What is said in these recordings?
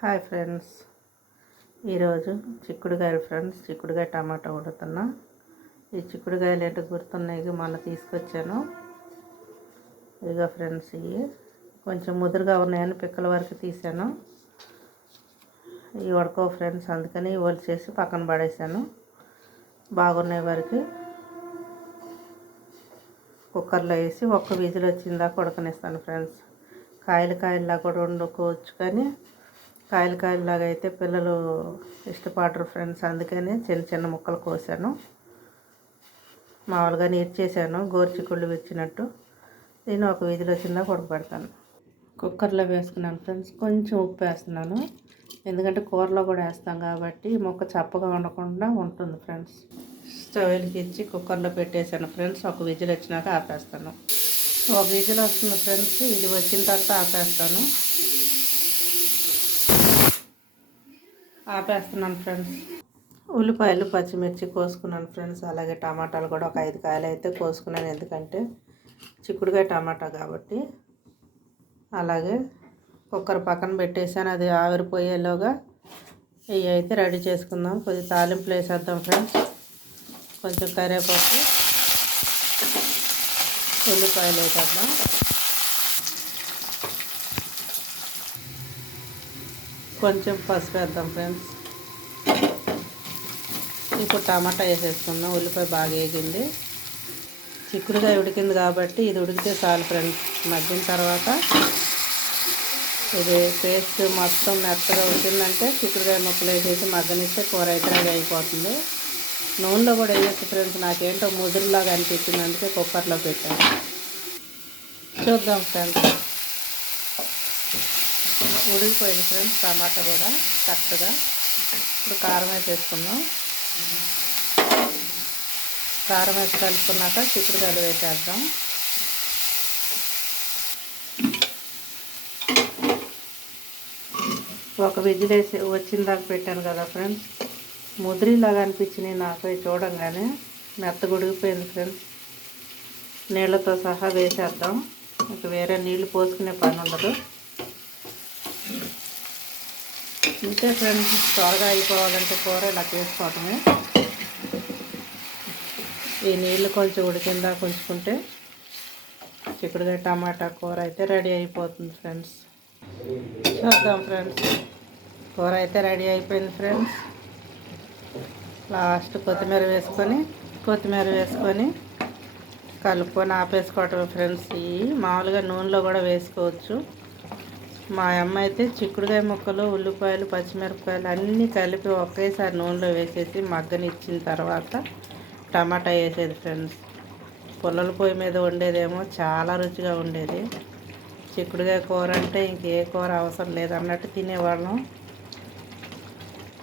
Hi friends, ఈరోజు చిక్కుడుకాయలు friends. చిక్కుడుకాయ టమాటా వండుతున్నా. ఈ చిక్కుడుకాయలు ఏంటో గుర్తున్నాయి, మొన్న తీసుకొచ్చాను. ఇక ఫ్రెండ్స్, ఇవి కొంచెం ముదురుగా ఉన్నాయని పిక్కల వరకు తీసాను. ఇవి ఉడకో ఫ్రెండ్స్, అందుకని చేసి పక్కన పడేసాను. బాగున్నాయి వరకు కుక్కర్లో వేసి ఒక్క విజిల్ వచ్చిందాక ఉడకనిస్తాను ఫ్రెండ్స్. కాయలలా కూడా వండుకోవచ్చు, కానీ కాయలలాగా అయితే పిల్లలు ఇష్టపడరు ఫ్రెండ్స్. అందుకని చిన్న చిన్న ముక్కలు కోసాను. మామూలుగా నీట్ చేశాను, గోరుచిక్కుళ్ళు విచ్చినట్టు. దీన్ని ఒక విజిల్ వచ్చిందాక ఉడకబెడతాను. కుక్కర్లో వేసుకున్నాను ఫ్రెండ్స్. కొంచెం ఉప్పు వేస్తున్నాను, ఎందుకంటే కూరలో కూడా వేస్తాం కాబట్టి ముక్క చప్పగా ఉండకుండా ఉంటుంది ఫ్రెండ్స్. స్టవ్ వెలిగించి కుక్కర్లో పెట్టేశాను ఫ్రెండ్స్. ఒక విజిల్ వచ్చినాక ఆపేస్తాను. ఒక విజిల్ వస్తుంది ఫ్రెండ్స్. ఇది వచ్చిన తర్వాత ఆపేస్తున్నాను ఫ్రెండ్స్. ఉల్లిపాయలు పచ్చిమిర్చి కోసుకున్నాను ఫ్రెండ్స్. అలాగే టమాటాలు కూడా ఒక 5 కాయలు అయితే కోసుకున్నాను, ఎందుకంటే చిక్కుడుకాయ టమాటా కాబట్టి. అలాగే కుక్కర్ పక్కన పెట్టేసాను, అది ఆవిరిపోయేలోగా ఇవి అయితే రెడీ చేసుకుందాం. కొద్దిగా తాలింపులు వేసేద్దాం ఫ్రెండ్స్. కొంచెం కరివేపాకు, ఉల్లిపాయలు వేసేద్దాం. కొంచెం పసుపు వేద్దాం ఫ్రెండ్స్. ఇప్పుడు టమాటా వేసేసుకుందాం. ఉల్లిపాయ బాగా వేగింది, చిక్కుడుకాయ ఉడికింది కాబట్టి ఇది ఉడికితే చాలు ఫ్రెండ్స్. మగ్గిన తర్వాత ఇది పేస్ట్ మొత్తం మెత్తగా ఉడికిందంటే చిక్కుడుకాయ ముక్కలు వేసేసి మగ్గనిస్తే కూర అయితే రెడీ అయిపోతుంది. నూనెలో కూడా వేయచ్చు ఫ్రెండ్స్. నాకేంటో ముదురులాగా అనిపించింది, అందుకే కుక్కర్లో పెట్టాను. చూద్దాం ఫ్రెండ్స్. ఉడికిపోయింది ఫ్రెండ్స్ టమాటా కూడా కరెక్ట్గా. ఇప్పుడు కారం వేసేసుకుందాం. కారం వేసి కలుపుకున్నాక చిక్కుడుకాయలు వేసేద్దాం. ఒక విజిల్ వేసి వచ్చిందాక పెట్టాను కదా ఫ్రెండ్స్. ముదిరిలాగా అనిపించినాయి నాకు చూడంగానే. మెత్తగా ఉడికిపోయింది ఫ్రెండ్స్. నీళ్ళతో సహా వేసేద్దాం. ఇక వేరే నీళ్ళు పోసుకునే పని ఉండదు. ఇంతే ఫ్రెండ్స్, త్వరగా అయిపోవాలంటే కూర ఇలా చేసుకోవటమే. ఈ నీళ్ళు కొంచెం ఉడికిందా ఉంచుకుంటే చిక్కుడుకాయ టమాటా కూర అయితే రెడీ అయిపోతుంది ఫ్రెండ్స్. చూద్దాం ఫ్రెండ్స్. కూర అయితే రెడీ అయిపోయింది ఫ్రెండ్స్. లాస్ట్ కొత్తిమీర వేసుకొని కలుపుకొని ఆపేసుకోవటం ఫ్రెండ్స్. ఇవి మామూలుగా నూనెలో కూడా వేసుకోవచ్చు. మా అమ్మ అయితే చిక్కుడుకాయ ముక్కలు, ఉల్లిపాయలు, పచ్చిమిరపకాయలు అన్నీ కలిపి ఒకేసారి నూనెలో వేసేసి మగ్గనిచ్చిన తర్వాత టమాటా వేసేది ఫ్రెండ్స్. పుల్లల పొయ్యి మీద వండేదేమో చాలా రుచిగా ఉండేది. చిక్కుడుకాయ కూర అంటే ఇంకే కూర అవసరం లేదు అన్నట్టు తినేవాళ్ళం.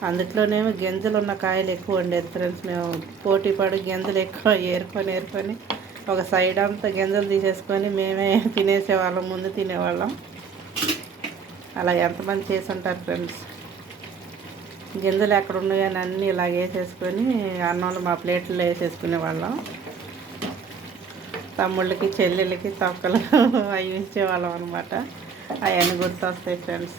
అందులోనేమో గింజలు ఉన్న కాయలు ఎక్కువ వండేది ఫ్రెండ్స్. మేము పోటీ పడి గింజలు ఎక్కువ ఏరుకొని ఒక సైడ్ అంతా గింజలు తీసేసుకొని మేమే తినేసేవాళ్ళం, ముందు తినేవాళ్ళం. అలా ఎంతమంది చేసి ఉంటారు ఫ్రెండ్స్. గింజలు ఎక్కడ ఉన్నాయని అన్నీ ఇలా వేసేసుకొని అన్నంలో మా ప్లేట్లో వేసేసుకునే వాళ్ళం. తమ్ముళ్ళకి, చెల్లెళ్ళకి తొక్కలు అవి ఇచ్చేవాళ్ళం అనమాట. అవన్నీ గుర్తొస్తాయి ఫ్రెండ్స్.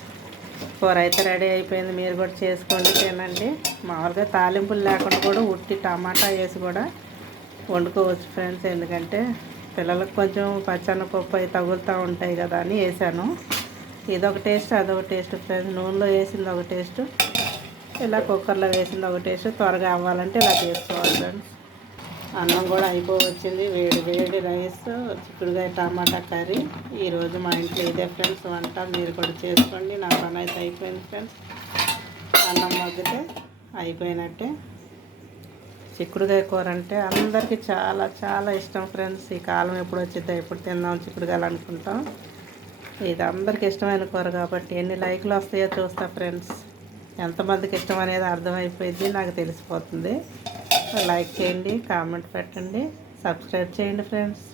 కూర అయితే రెడీ అయిపోయింది. మీరు కూడా చేసుకోండి, తినండి. మామూలుగా తాలింపులు లేకుండా కూడా ఉట్టి టమాటా వేసి కూడా వండుకోవచ్చు ఫ్రెండ్స్. ఎందుకంటే పిల్లలకు కొంచెం పచ్చనపప్పు అవి తగులుతూ ఉంటాయి కదా అని వేసాను. ఇదొక టేస్ట్, అదొక టేస్ట్ ఫ్రెండ్స్. నూనెలో వేసింది ఒక టేస్ట్, ఇలా కుక్కర్లో వేసింది ఒక టేస్ట్. త్వరగా అవ్వాలంటే ఇలా చేసుకోవాలి ఫ్రెండ్స్. అన్నం కూడా అయిపోవచ్చింది. వేడి వేడి రైస్, చిక్కుడుకాయ టమాటా కర్రీ. ఈరోజు మా ఇంట్లో ఇదే ఫ్రెండ్స్ వంట. మీరు కూడా చేసుకోండి. నా పని అయితే అయిపోయింది ఫ్రెండ్స్. అన్నం మగ్గితే అయిపోయినట్టే. చిక్కుడుకాయ కూర అంటే అందరికీ చాలా చాలా ఇష్టం ఫ్రెండ్స్. ఈ కాలం ఎప్పుడు వచ్చిద్దా, ఎప్పుడు తిందాం చిక్కుడుకాయలు అనుకుంటాం. ఇది అందరికి ఇష్టమైన కూర కాబట్టి ఎన్ని లైక్లు వస్తాయో చూస్తా ఫ్రెండ్స్. ఎంతమందికి ఇష్టం అనేది అర్థమైపోయింది, నాకు తెలిసిపోతుంది. లైక్ చేయండి, కామెంట్ పెట్టండి, సబ్స్క్రైబ్ చేయండి ఫ్రెండ్స్.